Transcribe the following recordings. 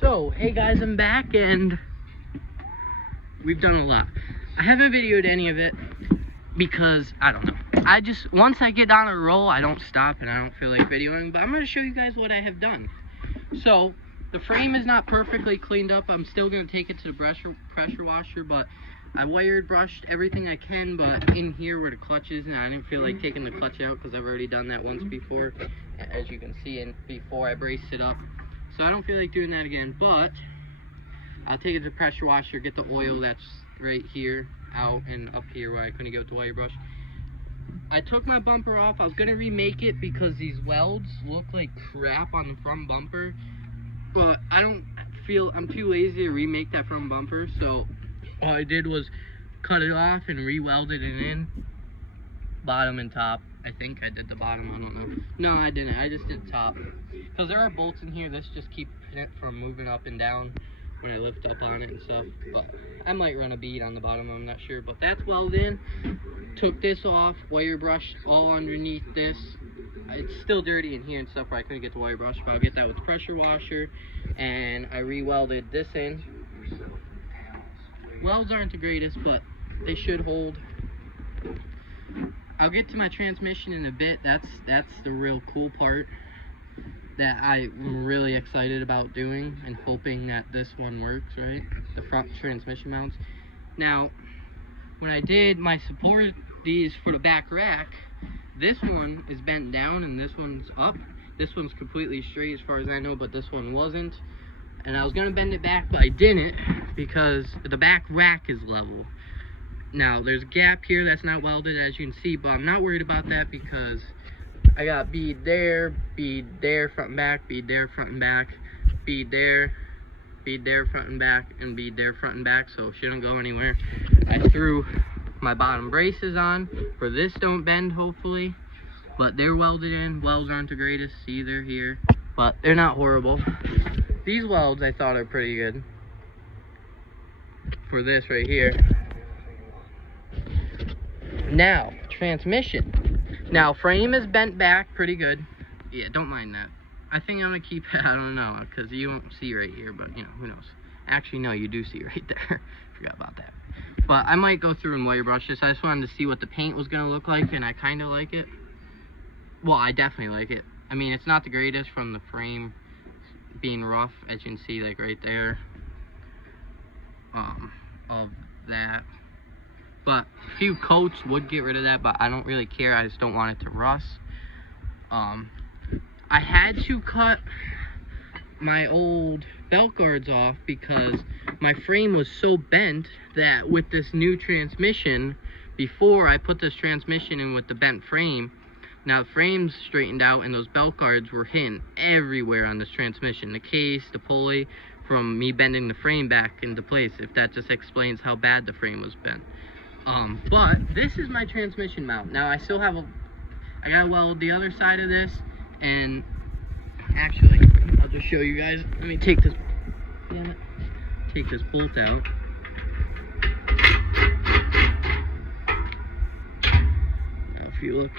So, hey guys, I'm back and we've done a lot. I haven't videoed any of it because, I don't know. Once I get on a roll, I don't stop and I don't feel like videoing, but I'm going to show you guys what I have done. So, the frame is not perfectly cleaned up. I'm still going to take it to the pressure washer, but I brushed everything I can, but in here where the clutch is, and I didn't feel like taking the clutch out because I've already done that once before, as you can see, and before I braced it up. So I don't feel like doing that again, but I'll take it to the pressure washer, get the oil that's right here out and up here where I couldn't get with the wire brush. I took my bumper off. I was going to remake it because these welds look like crap on the front bumper, but I'm too lazy to remake that front bumper, so all I did was cut it off and re-welded it in, bottom and top. I think I did the bottom, I don't know. No, I didn't. I just did top. Because there are bolts in here, this just keeps it from moving up and down when I lift up on it and stuff. But I might run a bead on the bottom, I'm not sure. But that's welded in. Took this off, wire brushed all underneath this. It's still dirty in here and stuff where I couldn't get the wire brush, but I'll get that with the pressure washer. And I re-welded this in. Welds aren't the greatest, but they should hold. I'll get to my transmission in a bit. That's the real cool part that I'm really excited about doing and hoping that this one works, right? The front transmission mounts. Now, when I did my support, these for the back rack, this one is bent down and this one's up. This one's completely straight as far as I know, but this one wasn't. And I was gonna bend it back, but I didn't because the back rack is level. Now, there's a gap here that's not welded, as you can see, but I'm not worried about that because I got bead there, front and back, bead there, front and back, bead there, front and back, and bead there, front and back, so it shouldn't go anywhere. I threw my bottom braces on, for this don't bend, hopefully, but they're welded in. Welds aren't the greatest either here, but they're not horrible. These welds I thought are pretty good for this right here. Now, transmission. Now, frame is bent back pretty good. Yeah, don't mind that. I think I'm gonna keep it, I don't know, because you won't see right here, but you know, who knows. Actually, no, you do see right there. Forgot about that. But I might go through and wire brush this. I just wanted to see what the paint was gonna look like, and I kind of like it. Well, I definitely like it. I mean, it's not the greatest from the frame being rough, as you can see, like right there. Of that. But a few coats would get rid of that, but I don't really care. I just don't want it to rust. I had to cut my old belt guards off because my frame was so bent that with this new transmission, before I put this transmission in with the bent frame, now the frame's straightened out and those belt guards were hitting everywhere on this transmission. The case, the pulley, from me bending the frame back into place, if that just explains how bad the frame was bent. But this is my transmission mount. Now I still have I gotta weld the other side of this, and actually, I'll just show you guys. Let me take this bolt out. Now if you look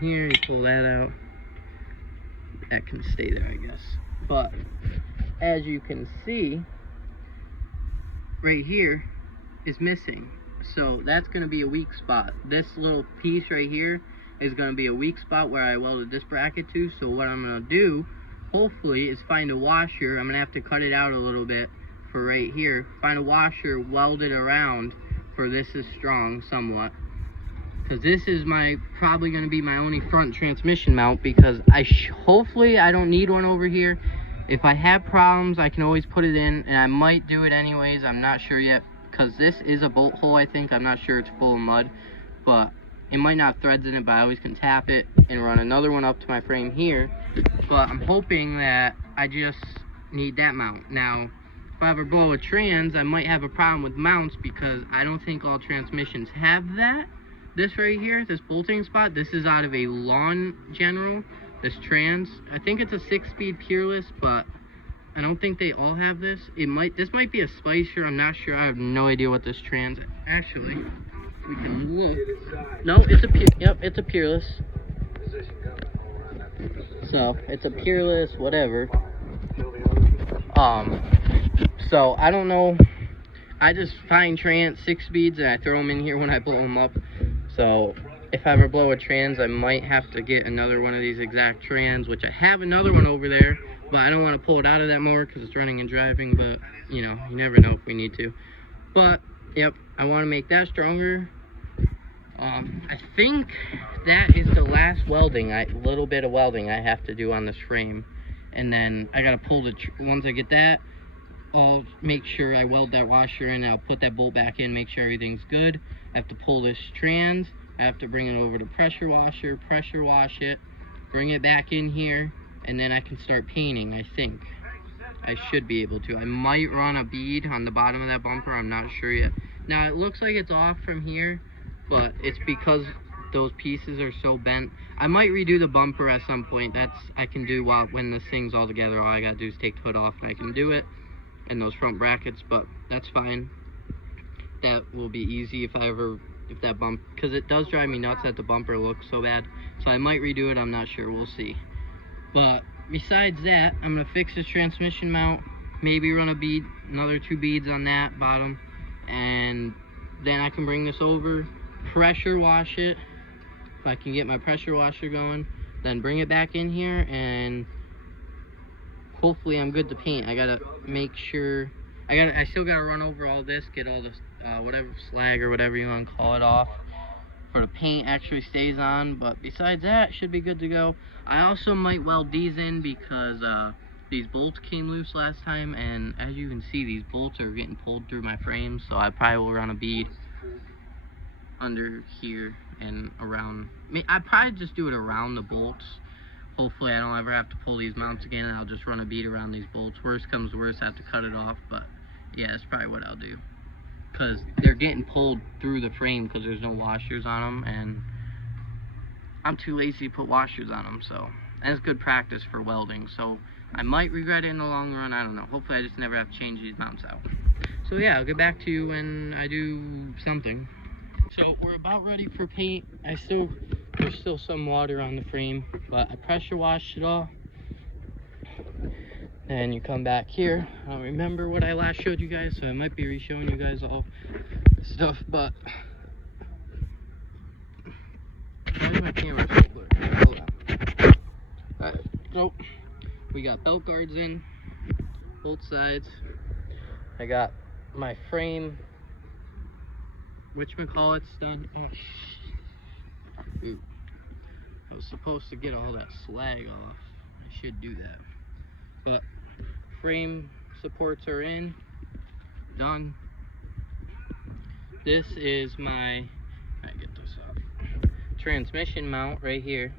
here, you pull that out. That can stay there, I guess. But as you can see, right here is missing. So that's going to be a weak spot. This little piece right here is going to be a weak spot where I welded this bracket to. So what I'm going to do, hopefully, is find a washer. I'm going to have to cut it out a little bit for right here. Find a washer, weld it around for this is strong somewhat. Because this is probably going to be my only front transmission mount, because hopefully I don't need one over here. If I have problems, I can always put it in, and I might do it anyways. I'm not sure yet, because this is a bolt hole, I think. I'm not sure it's full of mud, but it might not have threads in it, but I always can tap it and run another one up to my frame here. But I'm hoping that I just need that mount. Now, if I ever blow a trans, I might have a problem with mounts, because I don't think all transmissions have that. This right here, this bolting spot, this is out of a Lawn General, this trans. I think it's a 6-speed Peerless, but I don't think they all have this. This might be a Spicer, I'm not sure. I have no idea what this trans, actually, we can look. No, it's a Peerless. So, it's a Peerless, whatever. So I don't know. I just find 6 speeds and I throw them in here when I blow them up. So if I ever blow a trans, I might have to get another one of these exact trans, which I have another one over there, but I don't want to pull it out of that mower because it's running and driving. But you know, you never know if we need to. But yep, I want to make that stronger. I think that is the last welding, little bit of welding I have to do on this frame. And then I gotta pull once I get that, I'll make sure I weld that washer in, I'll put that bolt back in, make sure everything's good. I have to pull this trans, I have to bring it over to pressure washer, pressure wash it, bring it back in here, and then I can start painting, I think. I should be able to. I might run a bead on the bottom of that bumper, I'm not sure yet. Now it looks like it's off from here, but it's because those pieces are so bent. I might redo the bumper at some point. I can do when this thing's all together. All I gotta do is take the hood off and I can do it. And those front brackets, but that's fine. That will be easy if that bump, because it does drive me nuts that the bumper looks so bad. So I might redo it, I'm not sure, we'll see. But besides that, I'm gonna fix this transmission mount, maybe run a bead, another 2 beads on that bottom, and then I can bring this over, pressure wash it, if I can get my pressure washer going, then bring it back in here, and hopefully I'm good to paint. I gotta make sure, I still gotta run over all this, get all this, whatever slag or whatever you want to call it off, for the paint actually stays on, but besides that, should be good to go. I also might weld these in because these bolts came loose last time, and as you can see, these bolts are getting pulled through my frame, so I probably will run a bead under here and around. I'd probably just do it around the bolts. Hopefully I don't ever have to pull these mounts again, and I'll just run a bead around these bolts. Worst comes to worst, I have to cut it off, but yeah, that's probably what I'll do. Because they're getting pulled through the frame because there's no washers on them, and I'm too lazy to put washers on them, so. And it's good practice for welding, so I might regret it in the long run, I don't know. Hopefully I just never have to change these mounts out. So yeah, I'll get back to you when I do something. So we're about ready for paint. There's still some water on the frame, but I pressure washed it all. And you come back here. I don't remember what I last showed you guys, so I might be re-showing you guys all stuff, but why is my camera so blurry? Hold on. Alright, so we got belt guards in both sides. I got my frame, whatchamacallit's done. Oh, ooh. I was supposed to get all that slag off. I should do that. But frame supports are in, done. This is my, I get this up, transmission mount right here.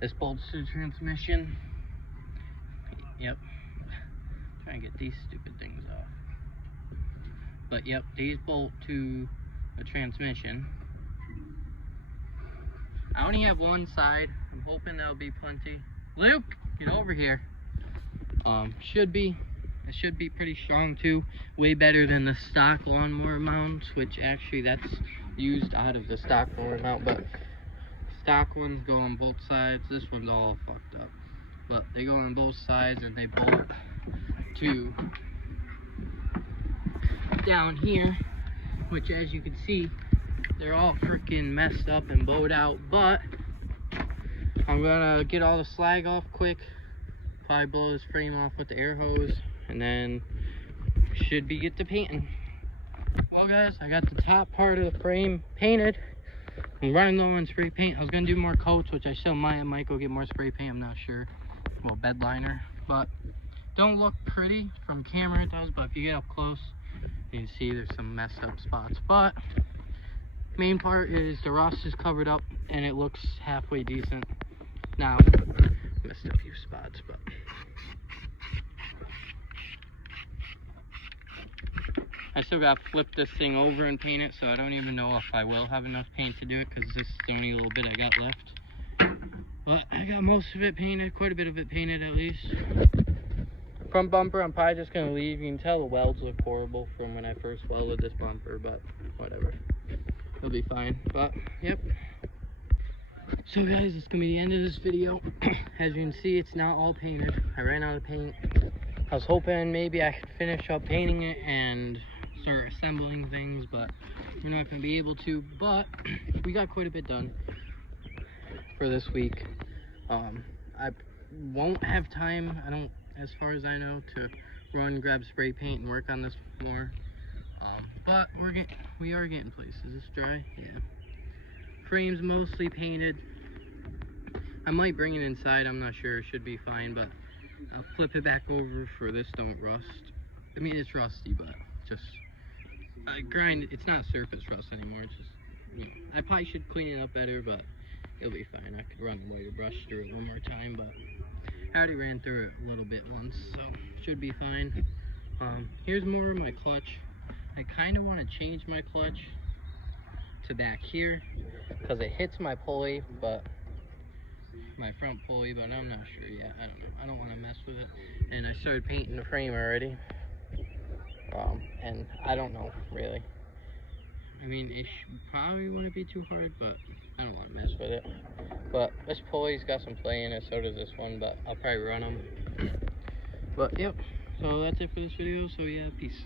This bolts to the transmission. Yep. Trying to get these stupid things off. But yep, these bolt to the transmission. I only have one side. I'm hoping there'll be plenty. Luke, get over here. It should be pretty strong too. Way better than the stock lawnmower mounts, which actually that's used out of the stock lawnmower mount, but stock ones go on both sides. This one's all fucked up. But they go on both sides and they bolt to down here, which as you can see, they're all freaking messed up and bowed out, but I'm gonna get all the slag off quick, probably blow this frame off with the air hose, and then should be get to painting. Well guys, I got the top part of the frame painted. I'm running low on spray paint. I was gonna do more coats, which I still might go get more spray paint, I'm not sure. Well, bed liner, but don't look pretty from camera, it does, but if you get up close, you can see there's some messed up spots. But main part is the rust is covered up and it looks halfway decent. Now, missed a few spots, but I still gotta flip this thing over and paint it, so I don't even know if I will have enough paint to do it because this is the only little bit I got left. But I got most of it painted, quite a bit of it painted at least. Front bumper, I'm probably just gonna leave. You can tell the welds look horrible from when I first welded this bumper, but whatever. It'll be fine, but yep. So guys, it's gonna be the end of this video. As you can see, it's not all painted. I ran out of paint. I was hoping maybe I could finish up painting it and start assembling things, but we're not going to be able to. But we got quite a bit done for this week. I won't have time, as far as I know, to run, grab spray paint, and work on this more. But we are getting places. Is this dry? Yeah. Frame's mostly painted. I might bring it inside. I'm not sure. It should be fine, but I'll flip it back over for this don't rust. I mean, it's rusty, but just grind. It's not surface rust anymore. It's just, you know, I probably should clean it up better, but it'll be fine. I could run the whiter brush through it one more time, but I already ran through it a little bit once, so should be fine. Here's more of my clutch. I kind of want to change my clutch to back here because it hits my pulley, but my front pulley, but I'm not sure yet. I don't know. I don't want to mess with it. And I started painting the frame already. And I don't know, really. I mean, it probably wouldn't be too hard, but I don't want to mess with it. But this pulley's got some play in it, so does this one, but I'll probably run them. But, yep. So that's it for this video. So, yeah, peace.